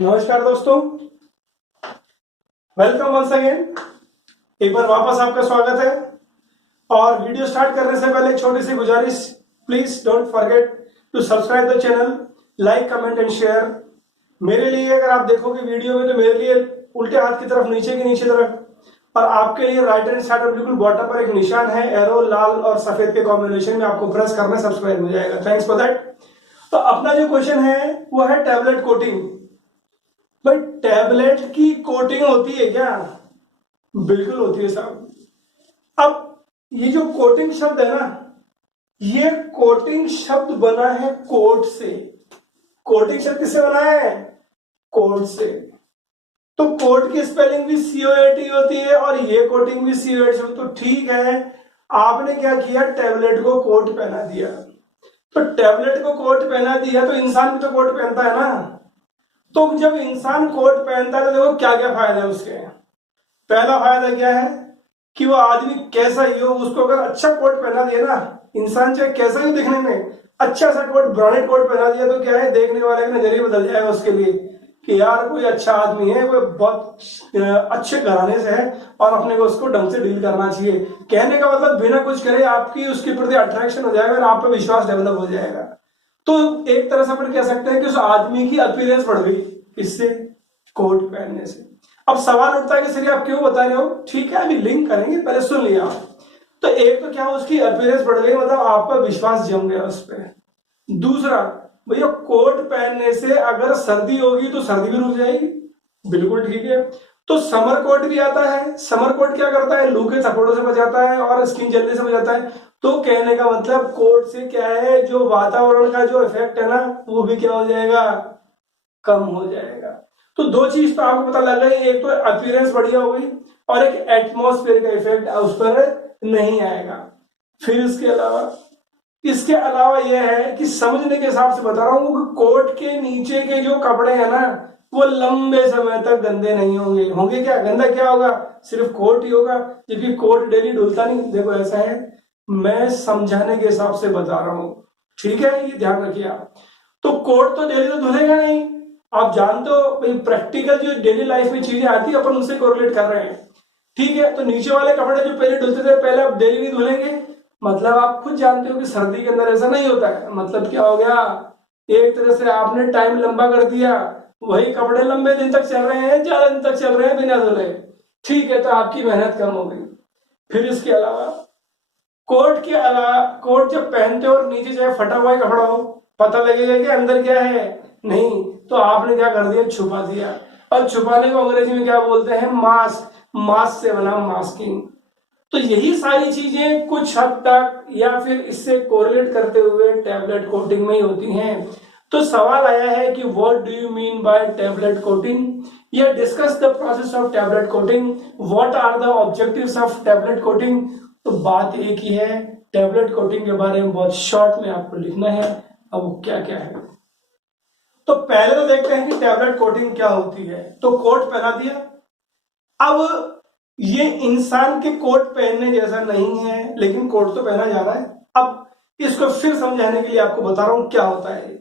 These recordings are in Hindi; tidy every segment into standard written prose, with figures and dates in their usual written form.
नमस्कार दोस्तों, वेलकम वंस अगेन। एक बार वापस आपका स्वागत है। और वीडियो स्टार्ट करने से पहले एक छोटी सी गुजारिश, please don't forget to subscribe the channel, like comment and share. मेरे लिए अगर आप देखोगे वीडियो में तो मेरे लिए उल्टे हाथ की तरफ नीचे की नीचे तरफ, और आपके लिए राइट हैंड साइड में बिल्कुल बॉटम पर एक निशान है एरो, लाल और सफेद के कॉम्बिनेशन में, आपको प्रेस करना सब्सक्राइब हो जाएगा। Thanks for that. तो अपना जो क्वेश्चन है वो है टैबलेट कोटिंग। भाई टैबलेट की कोटिंग होती है क्या? बिल्कुल होती है साहब। अब ये जो कोटिंग शब्द है ना, ये कोटिंग शब्द बना है कोट से। कोटिंग शब्द किससे बना है? कोट से। तो कोट की स्पेलिंग भी COAT होती है और ये कोटिंग भी COAT से। तो ठीक है, आपने क्या किया, टैबलेट को कोट पहना दिया। तो टैबलेट को कोट पहना दिया तो इंसान भी तो कोट पहनता है ना। तो जब इंसान कोट पहनता है तो देखो क्या क्या फायदा है उसके। पहला फायदा क्या है कि वो आदमी कैसा ही हो, उसको अगर अच्छा कोट पहना दिया ना, इंसान चाहे कैसा ही दिखने में, अच्छा सा कोट, ब्रांडेड कोट पहना दिया तो क्या है, देखने वाले का नजरिया बदल जाएगा उसके लिए कि यार कोई अच्छा आदमी है, वो बहुत अच्छे घराने से है और अपने को उसको ढंग से डील करना चाहिए। कहने का मतलब बिना कुछ करे आपकी उसके प्रति अट्रैक्शन हो जाएगा और आप पे विश्वास डेवलप हो जाएगा। तो एक तरह से अपन कह सकते हैं कि उस आदमी की अपीयरेंस बढ़ गई, इससे, कोट पहनने से। अब सवाल उठता है कि सर आप क्यों बता रहे हो? ठीक है, अभी लिंक करेंगे, पहले सुन लिया आप। तो एक तो क्या, उसकी अपीयरेंस बढ़ गई, मतलब आपका विश्वास जम गया उस पर। दूसरा, भैया कोट पहनने से अगर सर्दी होगी तो सर्दी भी रुक जाएगी। बिल्कुल ठीक है। तो समर कोट भी आता है। समर कोट क्या करता है? लू के थपड़ों से बचाता है और स्किन जल्दी से बचाता है। तो कहने का मतलब कोट से क्या है, जो वातावरण का जो इफेक्ट है ना, वो भी क्या हो जाएगा, कम हो जाएगा। तो दो चीज तो आपको पता लग गई, एक तो अपीयरेंस बढ़िया हो गई और एक एटमॉस्फेयर का इफेक्ट उस पर नहीं आएगा। फिर इसके अलावा यह है कि समझने के हिसाब से बता रहा हूं कि कोट के नीचे के जो कपड़े हैं ना, वो लंबे समय तक गंदे नहीं होंगे। होंगे क्या? गंदा क्या होगा? सिर्फ कोट ही होगा, क्योंकि कोट डेली धुलता नहीं। देखो ऐसा है, मैं समझाने के हिसाब से बता रहा हूं, ठीक है, ये ध्यान रखिए आप। तो कोट तो डेली तो धुलेगा नहीं। आप जानते हो प्रैक्टिकल जो डेली लाइफ में चीजें आती है अपन उनसे कोरिलेट कर रहे हैं, ठीक है। तो नीचे वाले कपड़े जो पहले धुलते थे, पहले आप डेली नहीं धुलेंगे। मतलब आप खुद जानते हो कि सर्दी के अंदर ऐसा नहीं होता है। मतलब क्या हो गया, एक तरह से आपने टाइम लंबा कर दिया, वही कपड़े लंबे दिन तक चल रहे हैं, ज्यादा दिन तक चल रहे हैं बिना धुले, ठीक है, तो आपकी मेहनत कम हो गई। फिर इसके अलावा कोट जब पहनते हो और नीचे चाहे फटा हुआ कपड़ा हो, पता लगेगा कि अंदर क्या है, नहीं। तो आपने क्या कर दिया, छुपा दिया। और छुपाने को अंग्रेजी में क्या बोलते हैं, मास्क। मास्क से बना मास्किंग। तो यही सारी चीजें कुछ हद तक या फिर इससे कोरिलेट करते हुए टैबलेट कोटिंग में ही होती हैं। तो सवाल आया है कि what do you mean by tablet coating, या discuss the process of tablet coating, what are the objectives of tablet coating. तो बात एक ही है, टैबलेट कोटिंग के बारे में बहुत शॉर्ट में आपको लिखना है। अब वो क्या क्या है, तो पहले तो देखते हैं कि टैबलेट कोटिंग क्या होती है। तो कोट पहना दिया। अब ये इंसान के कोट पहनने जैसा नहीं है, लेकिन कोट तो पहना जा रहा है। अब इसको फिर समझाने के लिए आपको बता रहा हूं क्या होता है।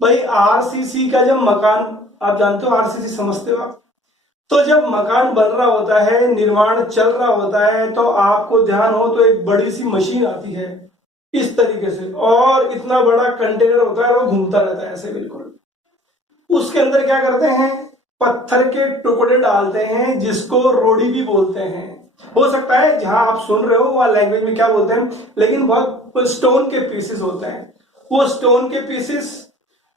भाई RCC का जब मकान, आप जानते हो RCC, समझते हो आप? तो जब मकान बन रहा होता है, निर्माण चल रहा होता है, तो आपको ध्यान हो तो एक बड़ी सी मशीन आती है इस तरीके से, और इतना बड़ा कंटेनर होता है, वो घूमता रहता है ऐसे बिल्कुल। उसके अंदर क्या करते हैं, पत्थर के टुकड़े डालते हैं, जिसको रोड़ी भी बोलते हैं। हो सकता है जहां आप सुन रहे हो वहां लैंग्वेज में क्या बोलते हैं, लेकिन बहुत स्टोन के पीसेस होते हैं। वो स्टोन के पीसेस,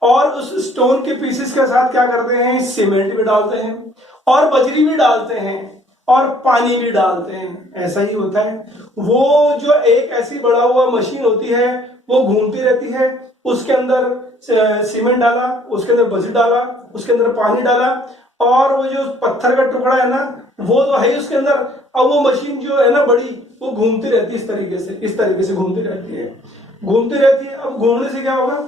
और उस स्टोन के पीसेस के साथ क्या करते हैं, सीमेंट भी डालते हैं और बजरी भी डालते हैं और पानी भी डालते हैं। ऐसा ही होता है। वो जो एक ऐसी बड़ा हुआ मशीन होती है, वो घूमती रहती है। उसके अंदर सीमेंट डाला, उसके अंदर बजरी डाला, उसके अंदर पानी डाला, और वो जो पत्थर का टुकड़ा है ना, वो तो है उसके अंदर। अब वो मशीन जो है ना बड़ी, वो घूमती रहती है इस तरीके से घूमती रहती है, घूमती रहती है। अब घूमने से क्या होगा,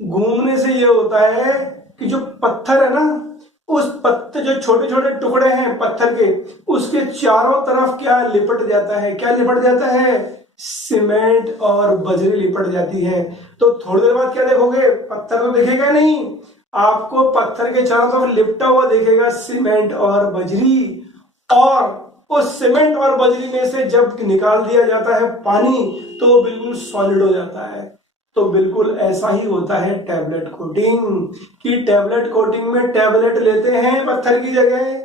घूमने से ये होता है कि जो पत्थर है ना, उस पत्थर, जो छोटे छोटे टुकड़े हैं पत्थर के, उसके चारों तरफ क्या लिपट जाता है, क्या लिपट जाता है, सीमेंट और बजरी लिपट जाती है। तो थोड़ी देर बाद क्या देखोगे, पत्थर तो दिखेगा नहीं, आपको पत्थर के चारों तरफ लिपटा हुआ दिखेगा सीमेंट और बजरी, और उस सीमेंट और बजरी में से जब निकाल दिया जाता है पानी तो वो बिल्कुल सॉलिड हो जाता है। तो बिल्कुल ऐसा ही होता है टैबलेट कोटिंग, कि टैबलेट कोटिंग में टैबलेट लेते हैं पत्थर की जगह,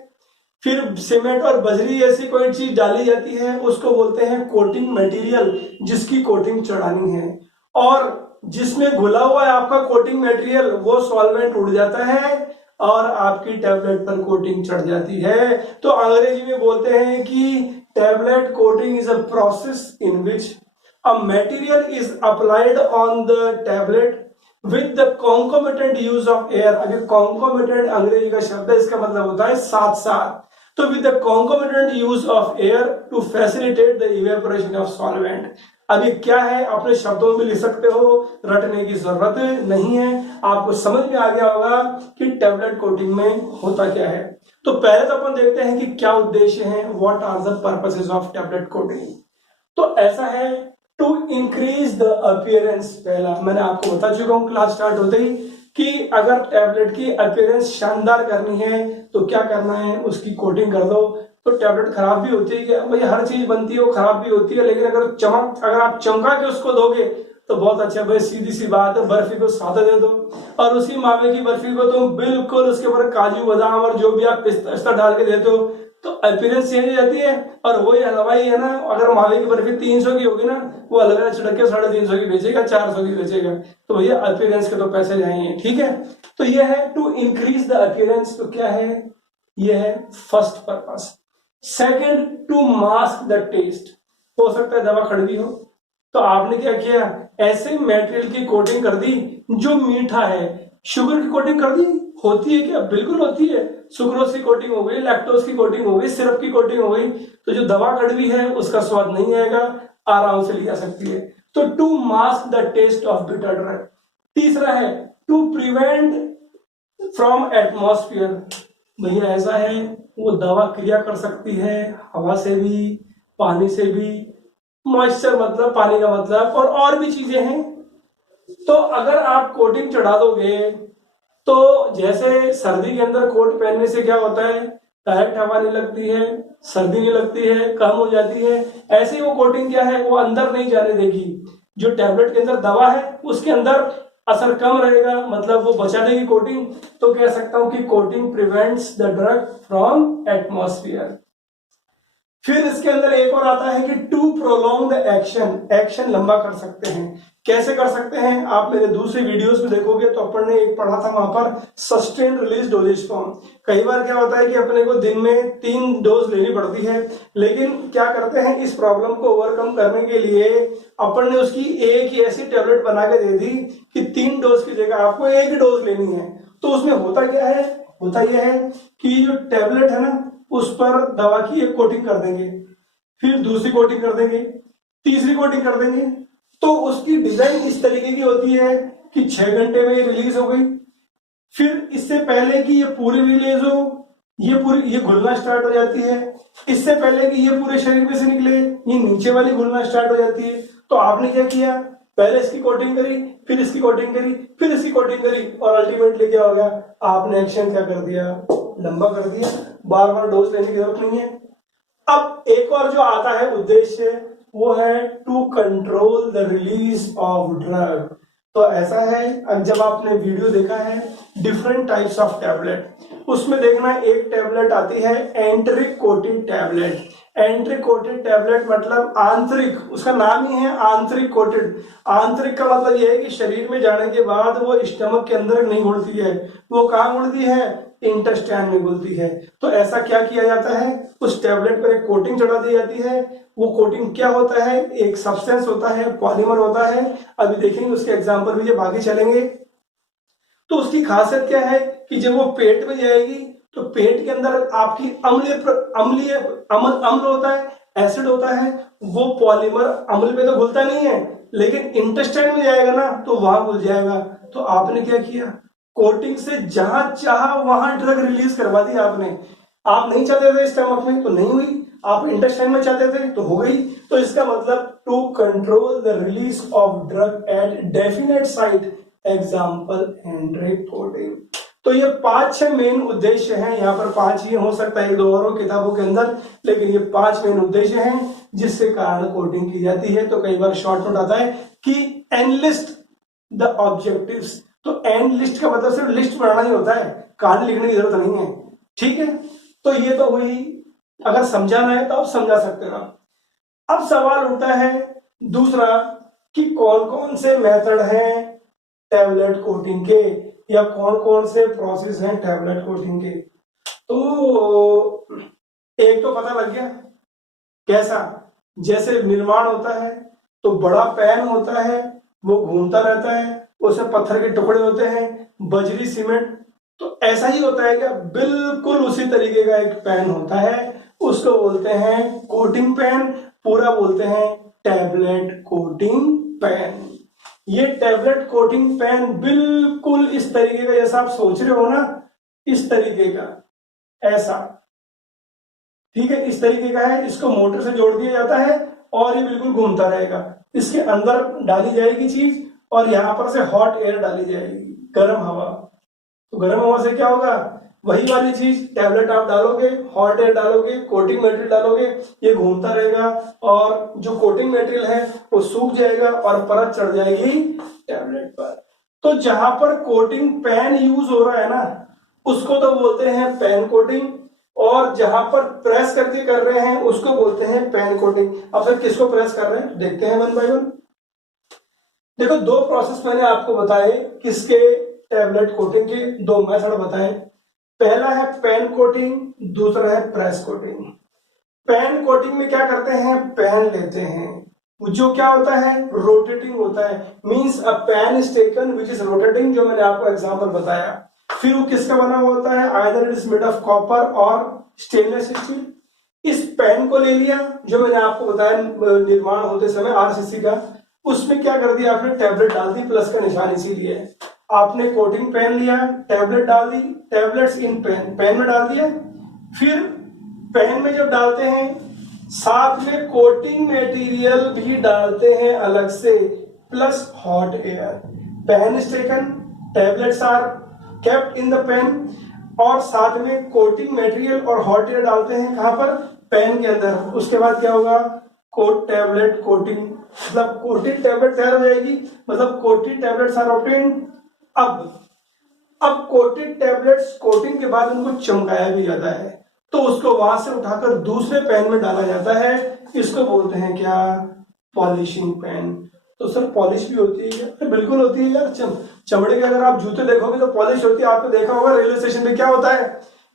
फिर सीमेंट और बजरी ऐसी कोई चीज डाली जाती है, उसको बोलते हैं कोटिंग मटेरियल, जिसकी कोटिंग चढ़ानी है। और जिसमें घुला हुआ है आपका कोटिंग मटेरियल वो सॉल्वेंट उड़ जाता है और आपकी टैबलेट पर कोटिंग चढ़ जाती है। तो अंग्रेजी में बोलते हैं कि tablet coating is a process in which a material is applied on the tablet with the concomitant use of air. अगर कॉन्कोमिटेंट अंग्रेजी का शब्द है, इसका मतलब होता है साथ साथ। तो with the concomitant use of air to facilitate the evaporation of solvent. अब ये क्या है अपने शब्दों में लिख सकते हो, रटने की जरूरत नहीं है, आपको समझ में आ गया होगा कि टैबलेट कोटिंग में होता क्या है। तो पहले तो अपन देखते हैं कि क्या उद्देश्य है, what are the purposes of tablet coating. तो ऐसा है टू इंक्रीज द अपीयरेंस। पहला मैंने आपको बता चुका हूं क्लास स्टार्ट होते ही कि अगर टैबलेट की अपीयरेंस शानदार करनी है तो क्या करना है, उसकी कोटिंग कर दो। तो टैबलेट खराब भी होती है, भाई हर चीज बनती है वो खराब भी होती है, लेकिन अगर आप चमका के उसको दोगे तो बहुत अच्छा। भाई सीधी सी बात है, बर्फी को सादा दे दो और उसी मावे की बर्फी को तुम बिल्कुल उसके ऊपर काजू बादाम और जो भी आप पिस्ता डाल के देते हो तो अपीयरेंस चेंज हो जाती है। और वही हलवाई है ना, अगर मावे की बर्फी 300 की होगी ना, वो अलग अलग छिड़क के 350 की बेचेगा, 400 की बेचेगा। तो भैया अपीयरेंस के तो पैसे जाएंगे, ठीक है। तो ये है टू इंक्रीज द अपीयरेंस। तो क्या है, ये है first purpose. Second, to mask the taste. हो सकता है दवा कड़वी हो, तो आपने क्या किया, ऐसे मटेरियल की कोटिंग कर दी जो मीठा है। शुगर की कोटिंग कर दी, होती है क्या, बिल्कुल होती है। सुक्रोज की कोटिंग हो गई, लैक्टोज की कोटिंग हो गई, सिरप की कोटिंग हो गई, तो जो दवा कड़वी है उसका स्वाद नहीं आएगा, आराम से ली जा सकती है। तो to mask the taste of bitter drug. तीसरा है टू प्रिवेंट फ्रॉम एटमॉस्फेयर। भैया ऐसा है वो दवा क्रिया कर सकती है हवा से भी, पानी से भी, मॉइस्चर मतलब पानी का मतलब, और भी चीजें हैं। तो अगर आप कोटिंग चढ़ा दोगे तो जैसे सर्दी के अंदर कोट पहनने से क्या होता है, डायरेक्ट हवा नहीं लगती है, सर्दी नहीं लगती है, कम हो जाती है। ऐसे ही वो कोटिंग क्या है, वो अंदर नहीं जाने देगी। जो टैबलेट के अंदर दवा है उसके अंदर असर कम रहेगा, मतलब वो बचा देगी कोटिंग। तो कह सकता हूं कि coating prevents the drug from atmosphere. फिर इसके अंदर एक और आता है कि to prolong the action. Action लंबा कर सकते हैं। कैसे कर सकते हैं, आप मेरे दूसरे वीडियोस में देखोगे तो अपन ने एक पढ़ा था वहां पर सस्टेन रिलीज डोजेज फॉर्म। कई बार क्या होता है कि अपने को दिन में 3 डोज लेनी पड़ती है, लेकिन क्या करते हैं इस प्रॉब्लम को ओवरकम करने के लिए अपन ने उसकी एक ही ऐसी टेबलेट बना के दे दी कि 3 डोज की जगह आपको 1 डोज लेनी है। तो उसमें होता क्या है, होता यह है कि जो टेबलेट है ना उस पर दवा की एक कोटिंग कर देंगे, फिर दूसरी कोटिंग कर देंगे, तीसरी कोटिंग कर देंगे। तो उसकी डिजाइन इस तरीके की होती है कि 6 घंटे में ये रिलीज हो गई। फिर इससे पहले कि ये पूरी रिलीज हो, ये घुलना स्टार्ट हो जाती है। इससे पहले कि ये पूरे शरीर में से निकले, ये नीचे वाली घुलना स्टार्ट हो जाती है। तो आपने क्या किया, पहले इसकी कोटिंग करी, फिर इसकी कोटिंग करी, फिर इसकी कोटिंग करी, और अल्टीमेटली क्या हो गया, आपने एक्शन क्या कर दिया, लंबा कर दिया। बार बार डोज लेने की जरूरत नहीं है। अब एक और जो आता है उद्देश्य, वो है to control the release of drug. तो ऐसा है, जब आपने वीडियो देखा है डिफरेंट टाइप्स ऑफ टैबलेट, उसमें देखना एक टैबलेट आती है एंट्रिक कोटेड टैबलेट। एंट्रिक कोटेड टैबलेट मतलब आंतरिक, उसका नाम ही है आंतरिक कोटेड। आंतरिक का मतलब यह है कि शरीर में जाने के बाद वो स्टमक के अंदर नहीं घुलती है, वो कहाँ घुलती है, इंटेस्टाइन में घुलती है। तो ऐसा क्या किया जाता है, उस टैबलेट पर एक कोटिंग चढ़ा दी जाती है। वो कोटिंग क्या होता है, एक सब्सटेंस होता है, पॉलीमर होता है। अभी देखेंगे उसके एग्जांपल भी जब आगे चलेंगे। तो उसकी खासियत क्या है कि जब वो पेट में जाएगी तो पेट के अंदर आपकी अम्ल होता है, एसिड होता है, वो पॉलीमर अम्ल पे तो घुलता नहीं है, लेकिन इंटेस्टाइन में जाएगा ना तो वहां घुल जाएगा। तो आपने क्या किया, कोटिंग से जहां चाहा वहां ड्रग रिलीज करवा दी आपने। आप नहीं चाहते थे स्टमक में तो नहीं हुई, आप इंटेस्टाइन में चाहते थे तो हो गई। तो इसका मतलब to control the release of drug at definite site, example enteric coating. तो ये 5-6 मेन उद्देश्य हैं, यहाँ पर 5 ही हो सकता है, 1-2 और किताबों के अंदर, लेकिन ये 5 मेन उद्देश्य हैं जिसके कारण कोडिंग की जाती है। तो कई बार शॉर्ट नोट आता है कि एनलिस्ट द ऑब्जेक्टिव्स, तो एनलिस्ट का मतलब सिर्फ लिस्ट बनाना ही होता है, कहानी लिखने की जरूरत नहीं है, ठीक है। तो ये तो हुई, अगर समझाना है तो आप समझा सकते हो। अब सवाल उठता है दूसरा कि कौन कौन से मेथड हैं टैबलेट कोटिंग के, या कौन कौन से प्रोसेस हैं टैबलेट कोटिंग के। तो एक तो पता लग गया कैसा, जैसे निर्माण होता है तो बड़ा पैन होता है, वो घूमता रहता है, उसमें पत्थर के टुकड़े होते हैं, बजरी सीमेंट, तो ऐसा ही होता है क्या, बिल्कुल उसी तरीके का एक पैन होता है, उसको बोलते हैं कोटिंग पैन, पूरा बोलते हैं टैबलेट कोटिंग पैन। ये टैबलेट कोटिंग पैन बिल्कुल इस तरीके का जैसा आप सोच रहे हो ना, इस तरीके का, ऐसा, ठीक है, इस तरीके का है। इसको मोटर से जोड़ दिया जाता है और ये बिल्कुल घूमता रहेगा। इसके अंदर डाली जाएगी चीज और यहां पर से हॉट एयर डाली जाएगी, गर्म हवा। तो गर्म हवा से क्या होगा, वही वाली चीज, टैबलेट आप डालोगे, हॉट एयर डालोगे, कोटिंग मटेरियल डालोगे, ये घूमता रहेगा और जो कोटिंग मटेरियल है वो सूख जाएगा और परत चढ़ जाएगी टैबलेट पर। तो जहां पर कोटिंग पैन यूज हो रहा है ना, उसको तो बोलते हैं पैन कोटिंग, और जहां पर प्रेस करके कर रहे हैं उसको बोलते हैं पैन कोटिंग। अब सर किसको प्रेस कर रहे हैं, देखते हैं 1 बाय 1। देखो 2 प्रोसेस मैंने आपको बताए, किसके, टैबलेट कोटिंग के 2 मेथड बताए। पहला है पैन कोटिंग, दूसरा है प्रेस कोटिंग। पैन कोटिंग में क्या करते हैं, पैन लेते हैं, जो क्या होता है, रोटेटिंग होता है, means a pan is taken which is rotating, जो मैंने आपको एग्जांपल बताया। फिर वो किसका बना हुआ होता है, either it is made of copper और स्टेनलेस स्टील। इस पैन को ले लिया, जो मैंने आपको बताया निर्माण होते समय आरसीसी का, उसमें क्या कर दिया आपने, टैबलेट डाल दी, प्लस का निशान इसीलिए है। आपने कोटिंग पेन लिया, टैबलेट डाल दी, टैबलेट्स इन पेन, पेन में डाल दिया। फिर पेन में जब डालते हैं साथ में कोटिंग मटेरियल भी डालते हैं अलग से, plus hot air. Pan is taken, tablets are kept in the pan, और साथ में कोटिंग मटेरियल और हॉट एयर डालते हैं कहां पर, पेन के अंदर। उसके बाद क्या होगा, कोट टैबलेट कोटिंग, मतलब कोटेड टैबलेट तैयार हो जाएगी, मतलब कोटेड टैबलेट्स आर ऑब्टेन्ड। अब कोटेड टैबलेट्स कोटिंग के बाद उनको चमकाया भी जाता है, तो उसको वहां से उठाकर दूसरे पेन में डाला जाता है, इसको बोलते हैं क्या, पॉलिशिंग पेन। तो सर पॉलिश भी होती है क्या, बिल्कुल होती है यार। चमड़े के अगर आप जूते देखोगे तो पॉलिश होती है। आपने देखा होगा रेलवे स्टेशन पे क्या होता है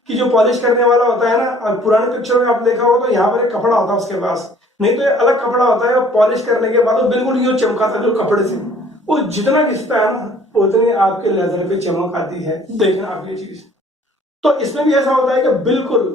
कि जो पॉलिश करने वाला होता है ना, पुराने पिक्चर में आप देखा होगा तो यहाँ पर एक कपड़ा होता है उसके पास, नहीं तो ये अलग कपड़ा होता है, और पॉलिश करने के बाद वो बिल्कुल यूं चमकाता है जो कपड़े से, वो जितना घिसता है ना उतनी आपके लेदर पे चमक आती है। देखना आप ये चीज। तो इसमें भी ऐसा होता है कि बिल्कुल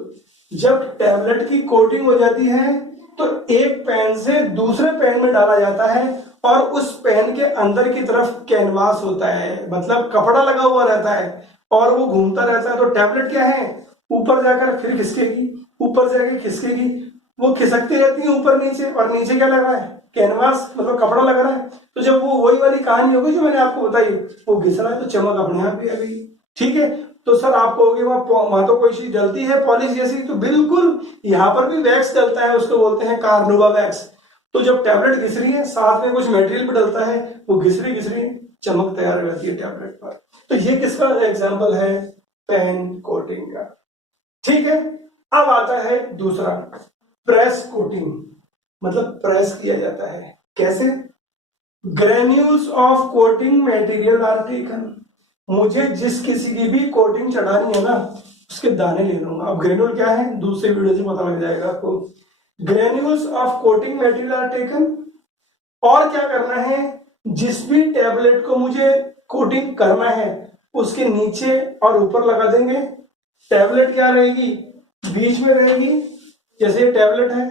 जब टैबलेट की कोटिंग हो जाती है तो एक पेन से दूसरे पेन में डाला जाता है, और उस पेन के अंदर की तरफ कैनवास होता है, मतलब कपड़ा लगा हुआ रहता है और वो घूमता रहता है। तो टैबलेट क्या है, ऊपर जाकर फिर खिसकेगी, ऊपर जाकर खिसकेगी, वो खिसकती रहती है ऊपर नीचे, और नीचे क्या लगा है, कैनवास, मतलब कपड़ा लग रहा है। तो जब वो वही वाली कहानी होगी जो मैंने आपको बताई, वो घिस रहा है तो चमक अपने आप भी आ गई, ठीक है। तो सर आप कहोगे वहां तो कोई चीज डलती है पॉलिश जैसी, तो बिल्कुल यहाँ पर भी वैक्स डलता है, उसको बोलते हैं कार्नोवा वैक्स। तो जब टैबलेट घिस रही है साथ में कुछ मटेरियल भी डलता है, वो घिस रही चमक तैयार हो जाती है टैबलेट पर। तो ये किसका एग्जाम्पल है, पेन कोटिंग का, ठीक है। अब आता है दूसरा, प्रेस कोटिंग, मतलब प्रेस किया जाता है। कैसे, granules of coating material are taken, मुझे जिस किसी की भी कोटिंग चढ़ानी है ना उसके दाने ले लूंगा। अब ग्रेन्यूल क्या है, दूसरे वीडियो से पता लग जाएगा आपको। Granules of coating material are taken, और क्या करना है, जिस भी टैबलेट को मुझे कोटिंग करना है उसके नीचे और ऊपर लगा देंगे। टैबलेट क्या रहेगी, बीच में रहेगी, जैसे ये टैबलेट है,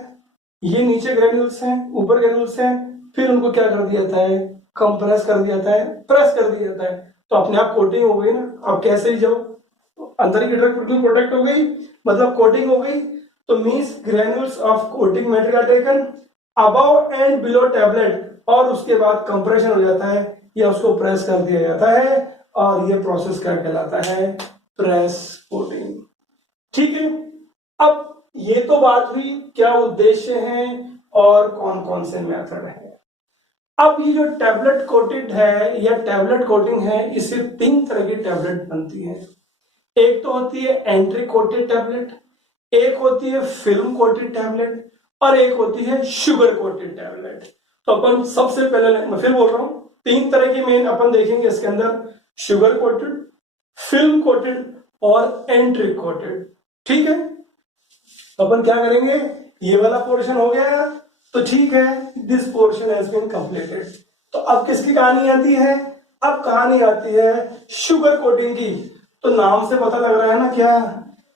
ये नीचे ग्रेन्यूल्स हैं, ऊपर ग्रेन्यूल्स हैं, फिर उनको क्या कर दिया जाता है, कंप्रेस कर दिया जाता है, प्रेस कर दिया जाता है, तो अपने आप कोटिंग हो गई ना। अब कैसे ही जाओ, अंदर की ड्रग बिल्कुल प्रोटेक्ट हो गई, मतलब कोटिंग हो गई। तो means granules of coating material taken above and below tablet, और उसके बाद कंप्रेशन हो जाता है या उसको प्रेस कर दिया जाता है, और ये प्रोसेस क्या कहलाता है, प्रेस कोटिंग। ठीक है, अब ये तो बात हुई क्या उद्देश्य है और कौन कौन से मेथड है। अब ये जो टैबलेट कोटेड है या टैबलेट कोटिंग है, इससे 3 तरह की टैबलेट बनती है। एक तो होती है एंट्री कोटेड टैबलेट, एक होती है फिल्म कोटेड टैबलेट और एक होती है शुगर कोटेड टैबलेट। तो अपन सबसे पहले, मैं फिर बोल रहा हूं, 3 तरह की मेन अपन देखेंगे इसके अंदर, शुगर कोटेड, फिल्म कोटेड और एंट्री कोटेड। ठीक है, अपन क्या करेंगे, ये वाला पोर्शन हो गया तो ठीक है, this portion has been completed. तो अब किसकी कहानी आती है, अब कहानी आती है शुगर कोटिंग की। तो नाम से पता लग रहा है ना क्या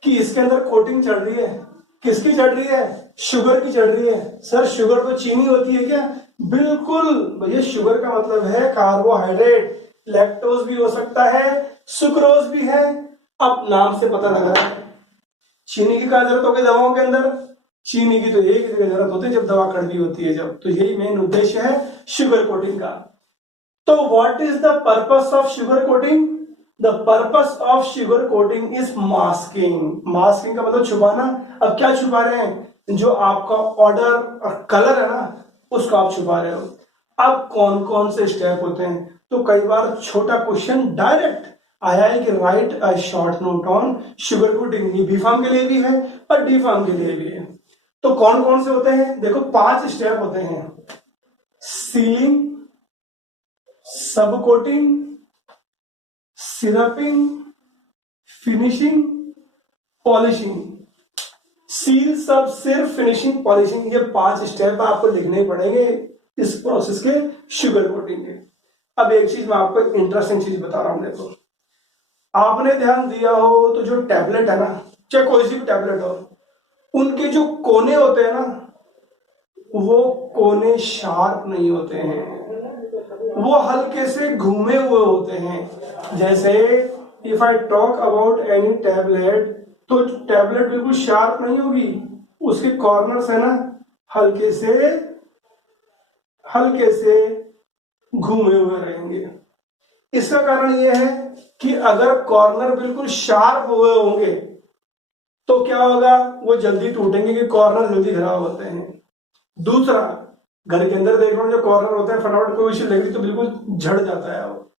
कि इसके अंदर कोटिंग चढ़ रही है। किसकी चढ़ रही है, शुगर की चढ़ रही है। सर शुगर तो चीनी होती है क्या, बिल्कुल भैया, शुगर का मतलब है कार्बोहाइड्रेट, लैक्टोज भी हो सकता है, सुक्रोज भी है। अब नाम से पता लग रहा है चीनी की क्या जरूरत होगी दवाओं के अंदर, चीनी की तो एक ही जरूरत होती है जब दवा कड़वी होती है जब। तो यही मेन उद्देश्य है शुगर कोटिंग का। तो what is the purpose of sugar coating, the purpose of sugar coating is masking. Masking का मतलब छुपाना। अब क्या छुपा रहे हैं, जो आपका ऑर्डर और कलर है ना उसको आप छुपा रहे हो। अब कौन कौन से स्टेप होते हैं, तो कई बार छोटा क्वेश्चन डायरेक्ट आया है कि right a short note on sugar coating. ये बी फार्म के लिए भी है और डी फार्म के लिए भी है। तो कौन कौन से होते हैं, देखो 5 स्टेप होते हैं, सीलिंग, सब कोटिंग, सिरपिंग, फिनिशिंग, पॉलिशिंग। सील, सब, सिर्फ, फिनिशिंग, पॉलिशिंग, ये 5 स्टेप आपको लिखने पड़ेंगे इस प्रोसेस के, शुगर कोटिंग के। अब एक चीज मैं आपको इंटरेस्टिंग चीज बता रहा हूं, देखो आपने ध्यान दिया हो तो जो टैबलेट है ना, चाहे कोई सी भी टैबलेट हो, उनके जो कोने होते हैं ना, वो कोने शार्प नहीं होते हैं, वो हल्के से घूमे हुए होते हैं। जैसे if I talk about any tablet, तो टैबलेट बिल्कुल शार्प नहीं होगी, उसके कॉर्नर्स है ना हल्के से घूमे हुए रहेंगे। इसका कारण यह है कि अगर कॉर्नर बिल्कुल शार्प हुए होंगे तो क्या होगा, वो जल्दी टूटेंगे कि कॉर्नर जल्दी खराब होते हैं। दूसरा, घर के अंदर देख लो जो कॉर्नर होता है, फटाफट कोई इश्यू लगी तो बिल्कुल झड़ जाता है वो।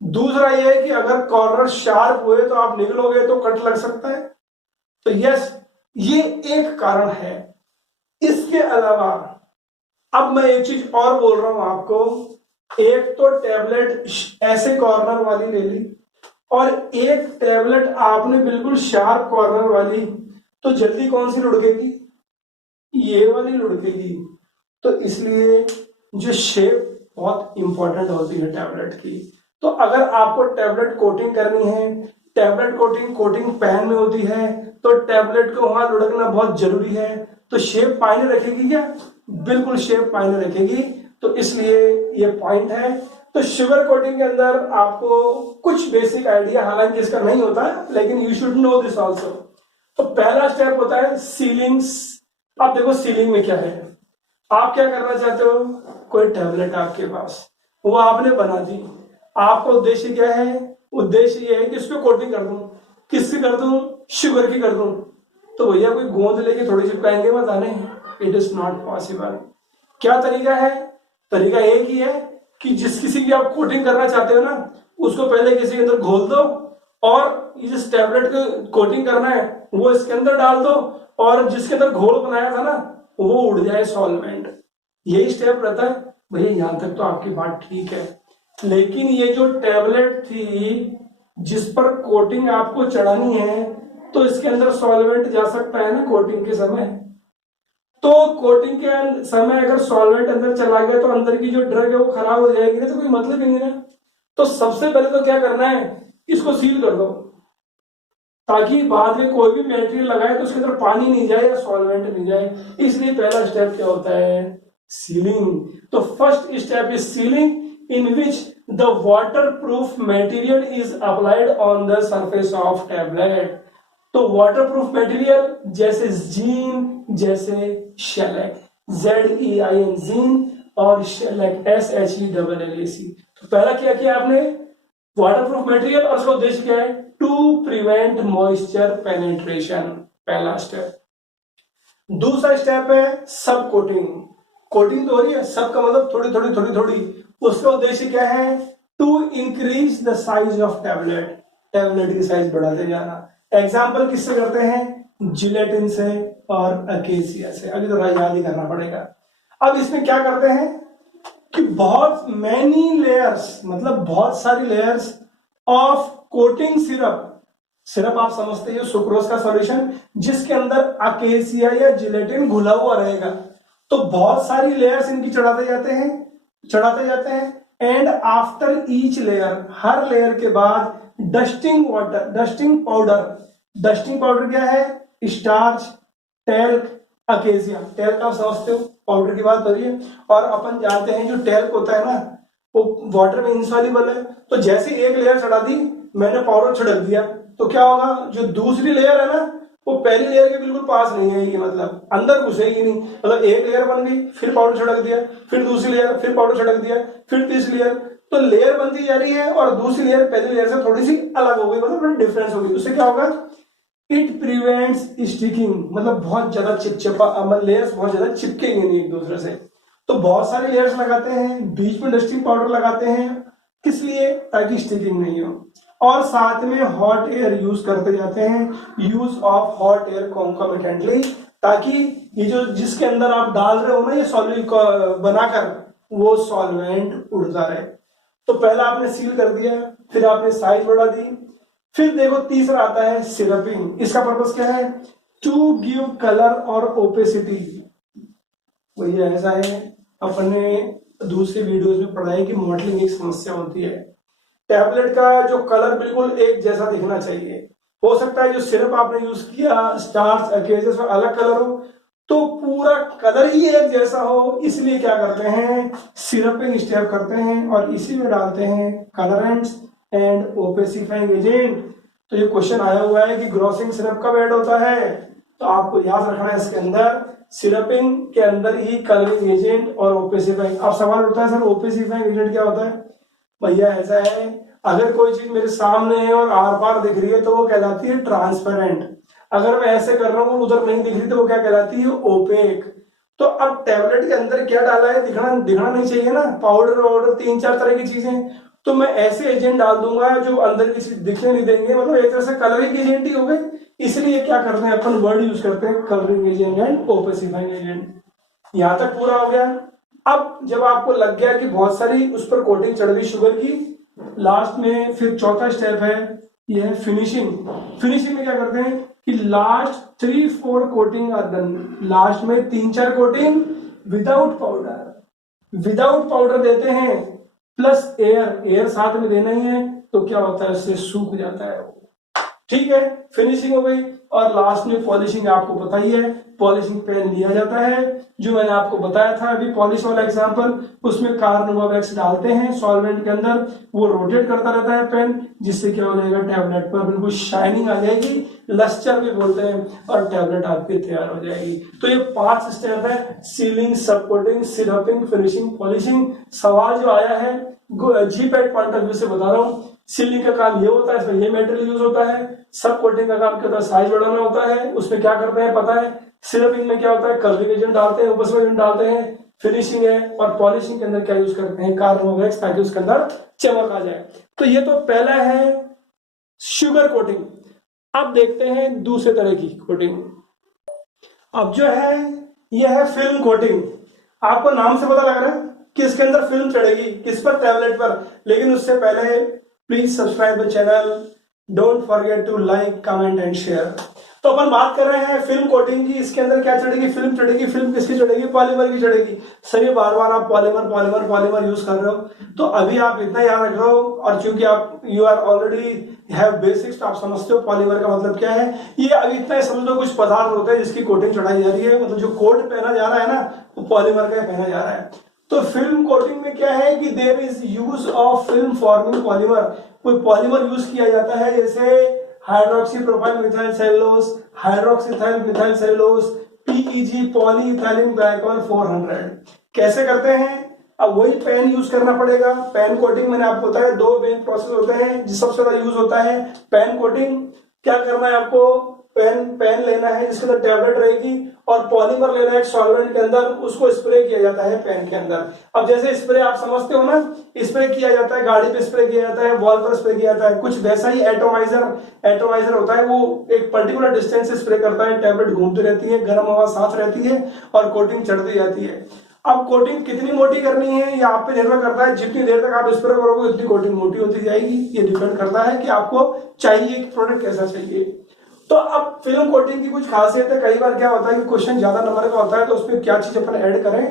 दूसरा ये है कि अगर कॉर्नर शार्प हुए तो आप निकलोगे तो कट लग सकता है। तो यस, ये एक कारण है। इसके अलावा अब मैं एक चीज और बोल रहा हूं आपको, एक तो टैबलेट ऐसे कॉर्नर वाली ले ली और एक टैबलेट आपने बिल्कुल शार्प कॉर्नर वाली, तो जल्दी कौन सी लुढ़केगी, ये वाली लुढ़केगी। तो इसलिए जो शेप बहुत इंपॉर्टेंट होती है टैबलेट की। तो अगर आपको टैबलेट कोटिंग करनी है, टैबलेट कोटिंग पैन में होती है, तो टैबलेट को वहां लुढ़कना बहुत जरूरी है। तो शेप मायने रखेगी क्या, बिल्कुल शेप मायने रखेगी। तो इसलिए ये पॉइंट है। तो शुगर कोटिंग के अंदर आपको कुछ बेसिक आइडिया, हालांकि इसका नहीं होता है, लेकिन you should know this also. तो पहला स्टेप होता है सीलिंग्स। अब देखो सीलिंग में क्या है, आप क्या करना चाहते हो, कोई टैबलेट आपके पास, वो आपने बना दी, आपका उद्देश्य क्या है, उद्देश्य ये है कि उस पर कोटिंग कर दूं। किसकी कर दूं, शुगर की कर दूं। तो भैया कोई गोंद लेके थोड़ी चिपकाएंगे बताने, इट इज नॉट पॉसिबल। क्या तरीका है, तरीका एक ही है कि जिस किसी की आप कोटिंग करना चाहते हो ना, उसको पहले किसी के अंदर घोल दो और जिस टैबलेट को कोटिंग करना है वो इसके अंदर डाल दो, और जिसके अंदर घोल बनाया था ना वो उड़ जाए सॉल्वेंट। यही स्टेप रहता है भैया। यहां तक तो आपकी बात ठीक है, लेकिन ये जो टैबलेट थी जिस पर कोटिंग आपको चढ़ानी है, तो इसके अंदर सॉल्वेंट जा सकता है ना कोटिंग के समय। तो कोटिंग के समय अगर सॉल्वेंट अंदर चला गया तो अंदर की जो ड्रग है वो खराब हो जाएगी ना, तो कोई मतलब ही नहीं है। तो सबसे पहले तो क्या करना है, इसको सील कर दो, ताकि बाद में कोई भी मटेरियल लगाए तो उसके अंदर पानी नहीं जाए या सॉल्वेंट नहीं जाए। इसलिए पहला स्टेप क्या होता है, सीलिंग। तो first step is ceiling, in which the waterproof material is applied on the surface of tablet। तो waterproof material जैसे जीन, जैसे शेलेक, ZEIN जीन, और शेलेक SHELLAC। तो पहला क्या किया आपने, वाटरप्रूफ मटेरियल, और उसका उद्देश्य क्या है? टू प्रिवेंट मॉइस्चर पेनिट्रेशन, पहला स्टेप। दूसरा स्टेप है सब कोटिंग। कोटिंग तो हो रही है, सब का मतलब थोड़ी थोड़ी थोड़ी थोड़ी। उसका उद्देश्य क्या है? To increase the size of tablet, tablet की साइज बढ़ाते जाना। एग्जाम्पल किससे करते हैं? जिलेटिन से और अकेसिया से। अभी तो याद ही करना पड़ेगा। अब इसमें क्या करते हैं कि बहुत मैनी लेयर्स, मतलब बहुत सारी layers of coating syrup. Syrup आप समझते हो, सुक्रोज का सॉल्यूशन जिसके अंदर अकेसिया या जिलेटिन घुला हुआ रहेगा। तो बहुत सारी लेयर्स इनकी चढ़ाते जाते हैं। And after each layer, her layer के बाद डस्टिंग वाटर, डस्टिंग पाउडर क्या है? Starch, talc, acacia. टेल्क आप समझते हो, पाउडर की बात हो रही है। और अपन जानते हैं जो टेल्क होता है ना, वो वाटर में इंसॉल्युबल है। तो जैसे एक लेयर चढ़ा दी, मैंने पाउडर छिड़क दिया, तो क्या होगा? जो दूसरी लेयर है ना, वो पहली लेयर के बिल्कुल पास नहीं आएगी, मतलब अंदर घुसेगी नहीं। मतलब एक लेयर बन गई, फिर पाउडर छिड़क दिया, फिर दूसरी लेयर, फिर पाउडर छिड़क दिया, फिर तीसरी लेयर। तो लेयर बनती जा रही है और दूसरी लेयर पहली लेयर से थोड़ी सी अलग हो गई, मतलब थोड़ी डिफरेंस होगी। उससे क्या होगा? इट प्रिवेंट्स स्टिकिंग, मतलब बहुत ज्यादा चिपचिपा, लेयर्स बहुत ज्यादा चिपकेंगे नहीं एक दूसरे से। तो बहुत सारे लेयर्स लगाते हैं, बीच में डस्टिंग पाउडर लगाते हैं, किस लिए? ताकि स्टिकिंग नहीं हो। और साथ में हॉट एयर यूज करते जाते हैं, यूज ऑफ हॉट एयर कॉन्कॉमिटेंटली, ताकि ये जो जिसके अंदर आप डाल रहे हो ना, ये सॉल्यूट बनाकर, वो सॉल्वेंट उड़ता रहे। तो पहला आपने सील कर दिया, फिर आपने साइज बढ़ा दी। फिर देखो तीसरा आता है सिरपिंग। इसका पर्पस क्या है? टू गिव कलर और ओपेसिटी। वही ऐसा है, अपने दूसरे वीडियोस में पढ़ा है कि मॉडलिंग एक समस्या होती है। टैबलेट का जो कलर बिल्कुल एक जैसा दिखना चाहिए। हो सकता है जो सिरप आपने यूज किया स्टार्च, अकेसिया में अलग कलर हो, तो पूरा कलर ही एक जैसा हो। इसलिए क्या करते हैं? सिरपिंग स्टेप करते हैं और इसी में डालते हैं कलरेंट्स एंड ओपेसिफाइंग एजेंट। तो ये क्वेश्चन आया हुआ है कि ग्रॉसिंग सिरप कब ऐड होता है, तो आपको याद रखना है इसके अंदर सिरपिंग के अंदर ही कलरिंग एजेंट और ओपेसिफाइंग। अब सवाल उठता है, सर ओपेसिफाइंग एजेंट क्या होता है? भैया ऐसा है, अगर कोई चीज मेरे सामने है और आर पार दिख रही है तो वो कहलाती है ट्रांसपेरेंट। अगर मैं ऐसे कर रहा हूँ उधर नहीं दिख रही तो वो क्या कहलाती है? ओपेक। तो अब टैबलेट के अंदर क्या डाला है दिखना नहीं चाहिए ना, पाउडर वाउडर 3-4 तरह की चीजें। तो मैं ऐसे एजेंट डाल दूंगा जो अंदर की चीज दिखने नहीं देंगे, मतलब एक तरह से कलरिंग एजेंट ही हो गए। इसलिए क्या करते हैं अपन? वर्ड यूज करते हैं कलरिंग एजेंट एंड ओपेसिफाइंग एजेंट। यहां तक पूरा हो गया। अब जब आपको लग गया कि बहुत सारी उस पर कोटिंग चढ़ गई शुगर की, लास्ट में फिर चौथा स्टेप है, यह है फिनिशिंग। फिनिशिंग में क्या करते हैं कि last 3-4 coating are done. Last में 3-4 कोटिंग विदाउट पाउडर देते हैं, प्लस एयर साथ में देना ही है। तो क्या होता है? उससे सूख जाता है। ठीक है, फिनिशिंग हो गई। और लास्ट में पॉलिशिंग, आपको पता ही है पॉलिशिंग पेन लिया जाता है, जो मैंने आपको बताया था अभी पॉलिश वाला एग्जांपल। उसमें कार्बोनोवा वैक्स डालते हैं सॉल्वेंट के अंदर, वो रोटेट करता रहता है पेन, जिससे क्या हो जाएगा? टैबलेट पर बिल्कुल शाइनिंग आ जाएगी, लस्टर भी बोलते हैं, और टैबलेट आपकी तैयार हो जाएगी। तो ये 5 स्टेप है, सीलिंग, सबकोटिंग, सिरपिंग, फिनिशिंग, पॉलिशिंग। सवाल जो आया है जीपैट पॉइंट ऑफ व्यू से बता रहा हूँ। सीलिंग का काम ये होता है, इसमें ये मेटेरियल यूज होता है। सब कोटिंग का काम क्या होता है? साइज बढ़ाना होता है। उसमें क्या करते हैं पता है? सिरपिंग में क्या होता है? कलरिंग एजेंट डालते हैं, ऊपर एजेंट डालते हैं। फिनिशिंग है, और पॉलिशिंग के अंदर क्या यूज करते हैं? कार्बोनोवा वैक्स, ताकि उसके अंदर चमक आ जाए। तो ये तो पहला है शुगर कोटिंग। अब देखते हैं दूसरे तरह की कोटिंग। अब जो है यह है फिल्म कोटिंग। आपको नाम से पता लग रहा है कि इसके अंदर फिल्म चढ़ेगी, किस पर? टैबलेट पर। लेकिन उससे पहले please subscribe the channel, don't forget to like, comment and share. तो अपन बात कर रहे हैं फिल्म कोटिंग की। इसके अंदर क्या चढ़ेगी? फिल्म चढ़ेगी। फिल्म किसकी चढ़ेगी? पॉलीमर की चढ़ेगी। सर ये बार बार आप पॉलीमर यूज कर रहे हो, तो अभी आप इतना याद रख रहे हो, और चूंकि आप you are already have basics, तो आप समझते हो पॉलीमर का मतलब क्या है। ये अभी इतना समझ लो, कुछ पदार्थ होते हैं जिसकी कोटिंग चढ़ाई जा रही है, मतलब जो कोट पहना जा रहा है ना, वो पॉलीमर का पहना जा रहा है। तो फिल्म कोटिंग में क्या है कि there is use of film forming polymer. कोई पॉलीमर यूज किया जाता है, जैसे hydroxy propyl methyl cellulose, hydroxyethyl methyl cellulose, PEG polyethylene glycol 400। कैसे करते हैं? अब वही पेन यूज करना पड़ेगा। पेन कोटिंग मैंने आपको बताया, दो मेन प्रोसेस होते हैं जिस सबसे ज्यादा यूज होता है पेन कोटिंग। क्या करना है आपको, पेन लेना है जिसके अंदर टैबलेट रहेगी और पॉलीमर लेना है एक सॉल्वेंट के अंदर, उसको स्प्रे किया जाता है पेन के अंदर। अब जैसे स्प्रे आप समझते हो ना, स्प्रे किया जाता है, गाड़ी पे स्प्रे किया जाता है, वॉल पर स्प्रे किया जाता है, कुछ वैसा ही एटोमाइजर होता है। वो एक पर्टिकुलर डिस्टेंस से स्प्रे करता है, टैबलेट घूमती रहती है, गर्म हवा साथ रहती है और कोटिंग चढ़ती जाती है। अब कोटिंग कितनी मोटी करनी है ये आप पे निर्भर करता है, जितनी देर तक आप स्प्रे करोगे उतनी कोटिंग मोटी होती जाएगी। ये डिपेंड करता है कि आपको चाहिए कि प्रोडक्ट कैसा चाहिए। तो अब फिल्म कोटिंग की कुछ खासियत है, कई बार क्या होता है कि क्वेश्चन ज्यादा नंबर का होता है तो उसमें क्या चीज अपन ऐड करें।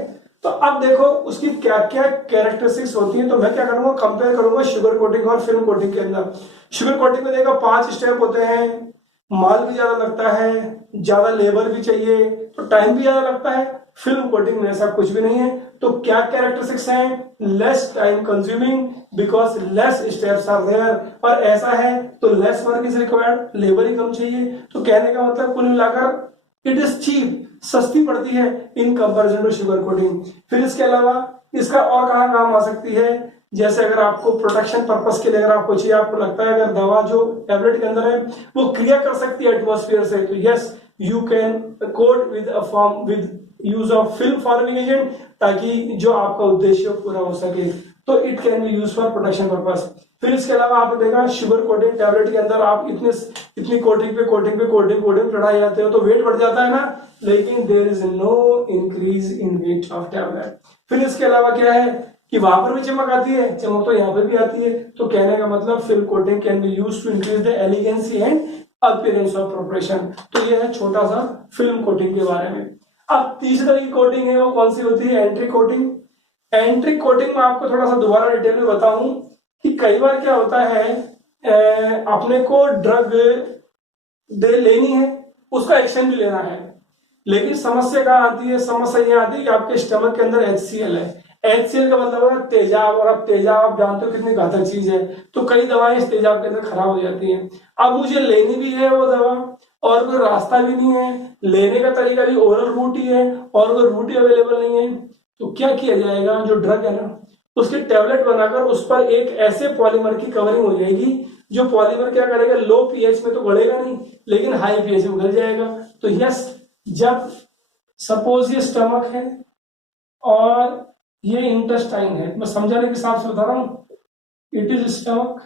तो अब देखो उसकी क्या क्या कैरेक्टरिस्टिक्स होती है। तो मैं क्या करूंगा, कंपेयर करूंगा शुगर कोटिंग और फिल्म कोटिंग के अंदर। शुगर कोटिंग में देखो 5 स्टेप होते हैं, माल भी ज्यादा लगता है, ज्यादा लेबर भी चाहिए, तो टाइम भी ज्यादा लगता है। फिल्म कोटिंग में ऐसा कुछ भी नहीं है। तो क्या कैरेक्टरिस्टिक्स हैं, less time consuming because less steps are there, और ऐसा है तो less work is required, labour ही कम चाहिए। तो कहने का मतलब कुल मिलाकर इट इज चीप, सस्ती पड़ती है in comparison to sugar coating. फिर इसके अलावा इसका और कहाँ काम आ सकती है, जैसे अगर आपको प्रोटेक्शन पर्पस के लिए अगर आपको चाहिए, आपको लगता है अगर दवा जो टैबलेट के अंदर है वो क्रिया कर सकती है एटमॉस्फेयर से, तो yes you can coat with a form with use of film forming agent, ताकि जो आपका उद्देश्य पूरा हो सके। तो it can be use for protection purpose. फिर इसके अलावा आपने देखा शुगर कोटिंग टैबलेट के अंदर आप इतनी कोटिंग चढ़ाई जाते हो तो वेट बढ़ जाता है ना, लेकिन there is no increase in weight of tablet. फिर इसके अलावा क्या है कि वहां पर भी चमक आती है, चमक तो यहाँ पे भी आती है। तो कहने का मतलब film coating can be used to increase the elegancy and appearance of preparation. तो ये है छोटा सा फिल्म कोटिंग के बारे में। अब तीसरी तरह की कोटिंग है वो कौन सी होती है, एंट्री कोटिंग। एंट्री कोटिंग में आपको थोड़ा सा दोबारा डिटेल में बताऊं कि कई बार क्या होता है, अपने को ड्रग लेनी है, उसका एक्शन भी लेना है, लेकिन समस्या कहाँ आती है, समस्या ये आती है कि आपके स्टमक के अंदर HCl है। HCl का मतलब है तेजाब, और अब तेजाब आप जानते हो कितनी घातक चीज है। तो कई दवाएं इस तेजाब के अंदर खराब हो जाती हैं। अब मुझे लेनी भी है वो दवा और कोई रास्ता भी नहीं है, लेने का तरीका भी ओरल रूट ही है और कोई रूट ही अवेलेबल नहीं है, तो क्या किया जाएगा, जो ड्रग है ना उसके टैबलेट बनाकर उस पर एक ऐसे पॉलीमर की कवरिंग हो जाएगी, जो पॉलीमर क्या करेगा, लो पीएच में तो गलेगा नहीं लेकिन हाई पीएच में गल जाएगा। तो यस, जब सपोज ये स्टमक है और ये इंटेस्टाइन है, मैं समझाने के हिसाब से बता रहा हूं, it is stomach,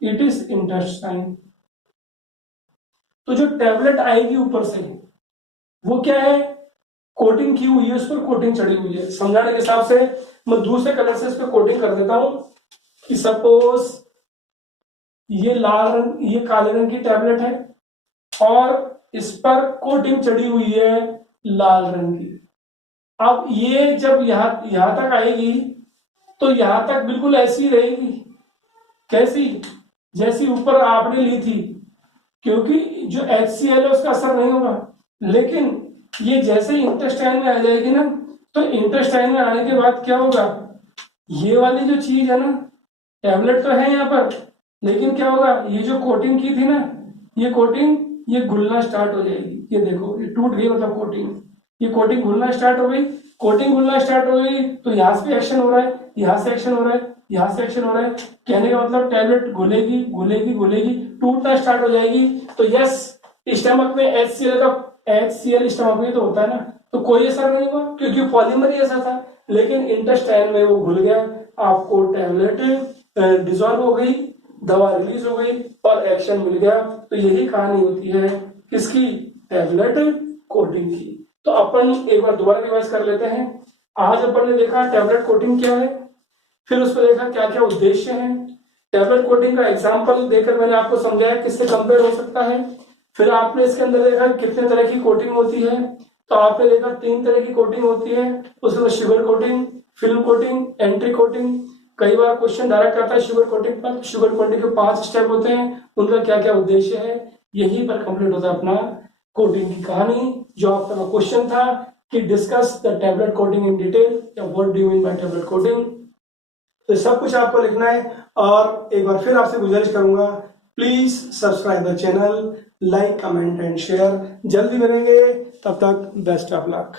it is intestine. तो जो टैबलेट आएगी ऊपर से वो क्या है, कोटिंग की हुई है, उस पर कोटिंग चढ़ी हुई है। समझाने के हिसाब से मैं दूसरे कलर से इस पर कोटिंग कर देता हूं कि सपोज ये लाल रंग, ये काले रंग की टैबलेट है और इस पर कोटिंग चढ़ी हुई है लाल रंग की। अब ये जब यहां तक आएगी तो यहां तक बिल्कुल ऐसी रहेगी, कैसी, जैसी ऊपर आपने ली थी, क्योंकि जो HCl है उसका असर नहीं होगा। लेकिन ये जैसे इंटेस्टाइन में आ जाएगी ना, तो इंटेस्टाइन में आने के बाद क्या होगा, ये वाली जो चीज है ना, टैबलेट तो है यहाँ पर, लेकिन क्या होगा, ये जो कोटिंग की थी ना, ये कोटिंग ये घुलना स्टार्ट हो जाएगी। ये देखो, ये टूट गई, मतलब कोटिंग, ये कोटिंग घुलना स्टार्ट हो गई। कोटिंग घुलना स्टार्ट हो गई तो यहाँ से एक्शन हो रहा है, यहाँ से एक्शन हो रहा है, यहाँ से एक्शन हो रहा है। कहने का मतलब टैबलेट घुलेगी घुलेगी घुलेगी, टूटना स्टार्ट हो जाएगी। तो यस, स्टमक में HCl स्टमक में तो होता है ना, तो कोई असर नहीं हुआ क्योंकि पॉलीमर ही ऐसा था। लेकिन इंटेस्टाइन में वो घुल गया, आपको टैबलेट डिसॉल्व हो गई, दवा रिलीज हो गई और एक्शन मिल गया। तो यही कहानी होती है किसकी, टैबलेट कोटिंग की। तो अपन एक बार दोबारा रिवाइज कर लेते हैं। आज अपन ने देखा टैबलेट कोटिंग क्या है, फिर उसको देखा क्या क्या उद्देश्य है। टैबलेट कोटिंग का एग्जांपल देकर मैंने आपको समझाया किससे कंपेयर हो सकता है। फिर आपने इसके अंदर देखा कितने तरह की कोटिंग होती है। तो आपने देखा 3 तरह की कोटिंग होती है, उसमें sugar coating, film coating, entry coating. कई बार क्वेश्चन डायरेक्ट आता है शुगर कोटिंग पर। शुगर कोटिंग के 5 स्टेप होते हैं, उनका क्या क्या उद्देश्य है, यहीं पर कंप्लीट होता है अपना कोटिंग की कहानी। जो आपका क्वेश्चन था कि discuss the tablet coating in detail, या what do you mean by tablet coating, तो सब कुछ आपको लिखना है। और एक बार फिर आपसे गुजारिश करूंगा, please subscribe the channel, like comment and share. जल्दी मिलेंगे, तब तक बेस्ट ऑफ लक।